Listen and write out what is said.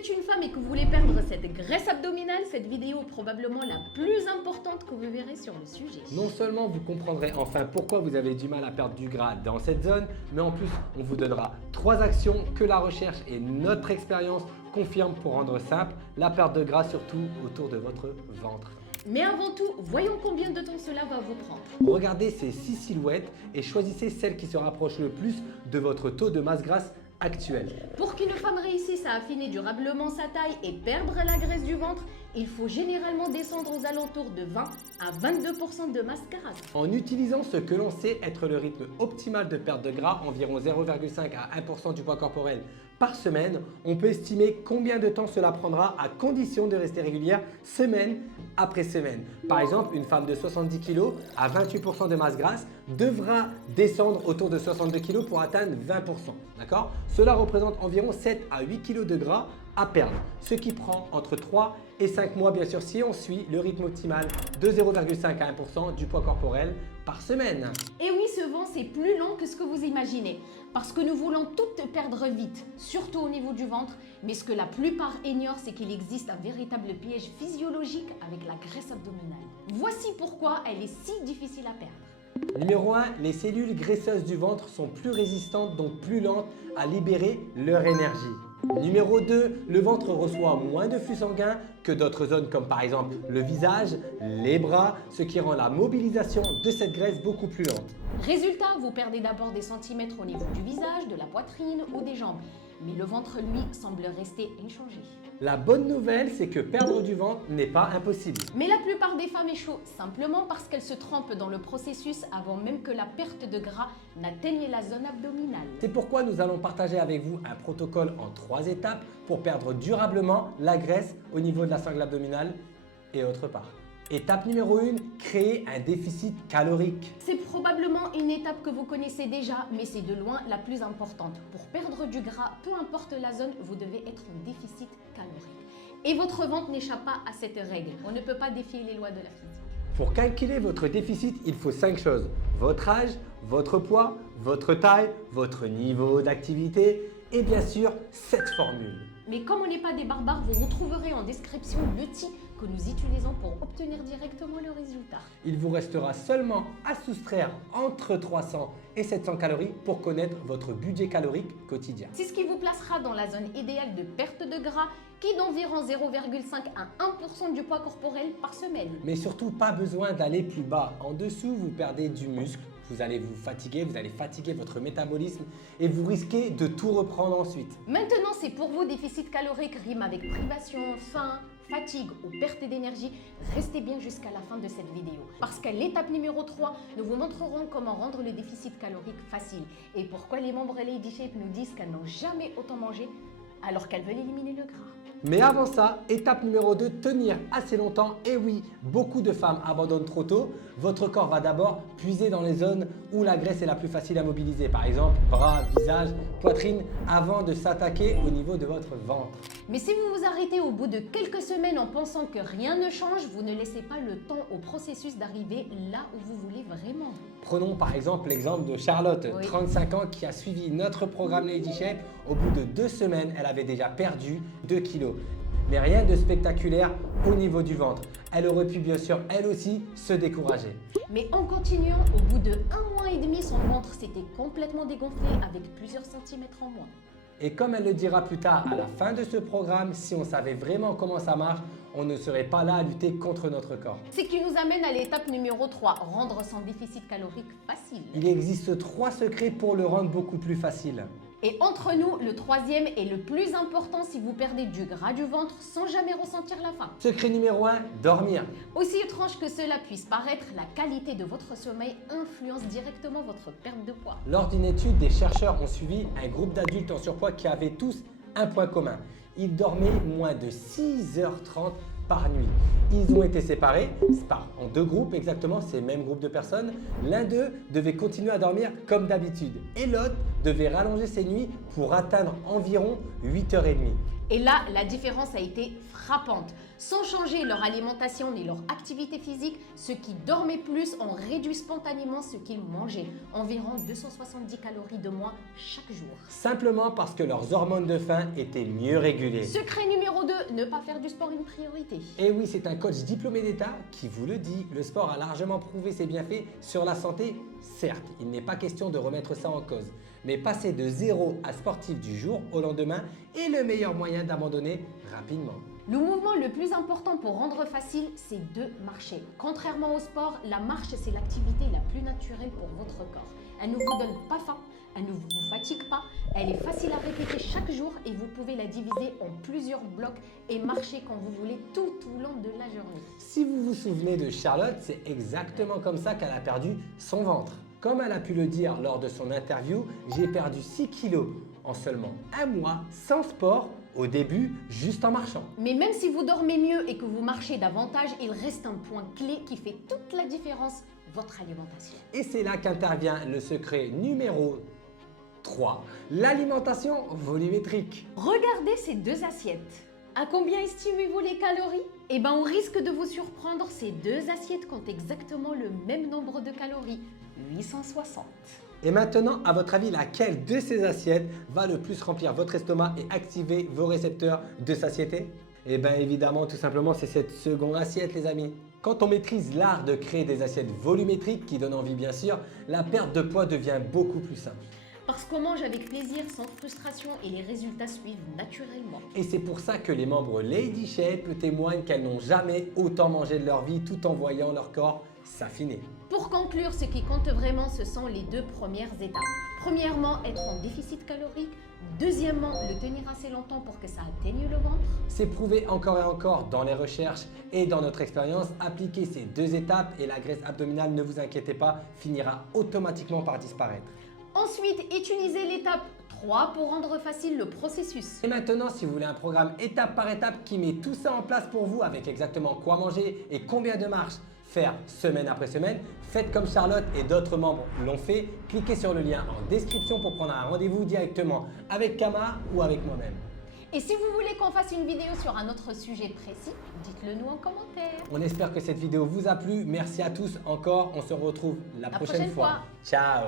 êtes une femme et que vous voulez perdre cette graisse abdominale, cette vidéo est probablement la plus importante que vous verrez sur le sujet. Non seulement vous comprendrez enfin pourquoi vous avez du mal à perdre du gras dans cette zone, mais en plus on vous donnera 3 actions que la recherche et notre expérience confirment pour rendre simple la perte de gras, surtout autour de votre ventre. Mais avant tout, voyons combien de temps cela va vous prendre. Regardez ces 6 silhouettes et choisissez celle qui se rapproche le plus de votre taux de masse grasse actuel. Pour qu'une femme réussisse à affiner durablement sa taille et perdre la graisse du ventre, il faut généralement descendre aux alentours de 20 à 22% de masse grasse. En utilisant ce que l'on sait être le rythme optimal de perte de gras, environ 0,5 à 1% du poids corporel par semaine, on peut estimer combien de temps cela prendra à condition de rester régulière semaine après semaine. Par exemple, une femme de 70 kg à 28% de masse grasse devra descendre autour de 62 kg pour atteindre 20%. D'accord ? Cela représente environ 7 à 8 kg de gras à perdre, ce qui prend entre 3 et 5 mois bien sûr si on suit le rythme optimal de 0,5 à 1% du poids corporel par semaine. Et oui, ce vent c'est plus lent que ce que vous imaginez, parce que nous voulons toutes perdre vite, surtout au niveau du ventre, mais ce que la plupart ignorent, c'est qu'il existe un véritable piège physiologique avec la graisse abdominale. Voici pourquoi elle est si difficile à perdre. Numéro 1, les cellules graisseuses du ventre sont plus résistantes, donc plus lentes à libérer leur énergie. Numéro 2, le ventre reçoit moins de flux sanguin que d'autres zones comme par exemple le visage, les bras, ce qui rend la mobilisation de cette graisse beaucoup plus lente. Résultat, vous perdez d'abord des centimètres au niveau du visage, de la poitrine ou des jambes, mais le ventre lui semble rester inchangé. La bonne nouvelle, c'est que perdre du ventre n'est pas impossible. Mais la plupart des femmes échouent simplement parce qu'elles se trompent dans le processus avant même que la perte de gras n'atteigne la zone abdominale. C'est pourquoi nous allons partager avec vous un protocole en 3 étapes pour perdre durablement la graisse au niveau de la sangle abdominale et autre part. Étape numéro 1, créer un déficit calorique. C'est probablement une étape que vous connaissez déjà, mais c'est de loin la plus importante. Pour perdre du gras, peu importe la zone, vous devez être en déficit calorique. Et votre ventre n'échappe pas à cette règle. On ne peut pas défier les lois de la physique. Pour calculer votre déficit, il faut 5 choses. Votre âge, votre poids, votre taille, votre niveau d'activité et bien sûr cette formule. Mais comme on n'est pas des barbares, vous retrouverez en description l'outil que nous utilisons pour obtenir directement le résultat. Il vous restera seulement à soustraire entre 300 et 700 calories pour connaître votre budget calorique quotidien. C'est ce qui vous placera dans la zone idéale de perte de gras qui est d'environ 0,5 à 1% du poids corporel par semaine. Mais surtout, pas besoin d'aller plus bas. En dessous, vous perdez du muscle, vous allez vous fatiguer, vous allez fatiguer votre métabolisme et vous risquez de tout reprendre ensuite. Maintenant, c'est pour vous déficit calorique rime avec privation, faim, fatigue ou perte d'énergie. Restez bien jusqu'à la fin de cette vidéo. Parce qu'à l'étape numéro 3, nous vous montrerons comment rendre le déficit calorique facile et pourquoi les membres Lady Shape nous disent qu'elles n'ont jamais autant mangé alors qu'elles veulent éliminer le gras. Mais avant ça, étape numéro 2, tenir assez longtemps. Et oui, beaucoup de femmes abandonnent trop tôt. Votre corps va d'abord puiser dans les zones où la graisse est la plus facile à mobiliser. Par exemple, bras, visage, poitrine, avant de s'attaquer au niveau de votre ventre. Mais si vous vous arrêtez au bout de quelques semaines en pensant que rien ne change, vous ne laissez pas le temps au processus d'arriver là où vous voulez vraiment. Prenons par exemple l'exemple de Charlotte, Oui. 35 ans, qui a suivi notre programme Lady Shape. Au bout de 2 semaines, elle avait déjà perdu 2 kilos. Mais rien de spectaculaire au niveau du ventre. Elle aurait pu bien sûr, elle aussi, se décourager. Mais en continuant, au bout de 1 mois et demi, son ventre s'était complètement dégonflé avec plusieurs centimètres en moins. Et comme elle le dira plus tard à la fin de ce programme, si on savait vraiment comment ça marche, on ne serait pas là à lutter contre notre corps. Ce qui nous amène à l'étape numéro 3, rendre son déficit calorique facile. Il existe 3 secrets pour le rendre beaucoup plus facile. Et entre nous, le troisième est le plus important si vous perdez du gras du ventre sans jamais ressentir la faim. Secret numéro 1, dormir. Aussi étrange que cela puisse paraître, la qualité de votre sommeil influence directement votre perte de poids. Lors d'une étude, des chercheurs ont suivi un groupe d'adultes en surpoids qui avaient tous un point commun. Ils dormaient moins de 6h30 par nuit. Ils ont été séparés en 2 groupes, exactement ces mêmes groupes de personnes. L'un d'eux devait continuer à dormir comme d'habitude et l'autre devait rallonger ses nuits pour atteindre environ 8h30. Et là, la différence a été frappante. Sans changer leur alimentation ni leur activité physique, ceux qui dormaient plus ont réduit spontanément ce qu'ils mangeaient, environ 270 calories de moins chaque jour. Simplement parce que leurs hormones de faim étaient mieux régulées. Secret numéro 2, ne pas faire du sport une priorité. Et oui, c'est un coach diplômé d'État qui vous le dit, le sport a largement prouvé ses bienfaits sur la santé. Certes, il n'est pas question de remettre ça en cause, mais passer de zéro à sportif du jour au lendemain est le meilleur moyen d'abandonner rapidement. Le mouvement le plus important pour rendre facile, c'est de marcher. Contrairement au sport, la marche, c'est l'activité la plus naturelle pour votre corps. Elle ne vous donne pas faim, elle ne vous fatigue pas, elle est facile à répéter chaque jour et vous pouvez la diviser en plusieurs blocs et marcher quand vous voulez tout au long de la journée. Si vous vous souvenez de Charlotte, c'est exactement comme ça qu'elle a perdu son ventre. Comme elle a pu le dire lors de son interview, j'ai perdu 6 kilos en seulement un mois sans sport, au début juste en marchant. Mais même si vous dormez mieux et que vous marchez davantage, il reste un point clé qui fait toute la différence, votre alimentation. Et c'est là qu'intervient le secret numéro 3, l'alimentation volumétrique. Regardez ces deux assiettes. À combien estimez-vous les calories? Eh bien, au risque de vous surprendre, ces deux assiettes comptent exactement le même nombre de calories, 860. Et maintenant, à votre avis, laquelle de ces assiettes va le plus remplir votre estomac et activer vos récepteurs de satiété? Eh bien évidemment, tout simplement, c'est cette seconde assiette, les amis. Quand on maîtrise l'art de créer des assiettes volumétriques qui donnent envie bien sûr, la perte de poids devient beaucoup plus simple. Parce qu'on mange avec plaisir, sans frustration et les résultats suivent naturellement. Et c'est pour ça que les membres Lady Shape témoignent qu'elles n'ont jamais autant mangé de leur vie tout en voyant leur corps s'affiner. Pour conclure, ce qui compte vraiment, ce sont les deux premières étapes. Premièrement, être en déficit calorique. Deuxièmement, le tenir assez longtemps pour que ça atteigne le ventre. C'est prouvé encore et encore dans les recherches et dans notre expérience. Appliquez ces deux étapes et la graisse abdominale, ne vous inquiétez pas, finira automatiquement par disparaître. Ensuite, utilisez l'étape 3 pour rendre facile le processus. Et maintenant, si vous voulez un programme étape par étape qui met tout ça en place pour vous avec exactement quoi manger et combien de marches faire semaine après semaine, faites comme Charlotte et d'autres membres l'ont fait. Cliquez sur le lien en description pour prendre un rendez-vous directement avec Kama ou avec moi-même. Et si vous voulez qu'on fasse une vidéo sur un autre sujet précis, dites-le nous en commentaire. On espère que cette vidéo vous a plu. Merci à tous encore. On se retrouve la prochaine fois. Ciao!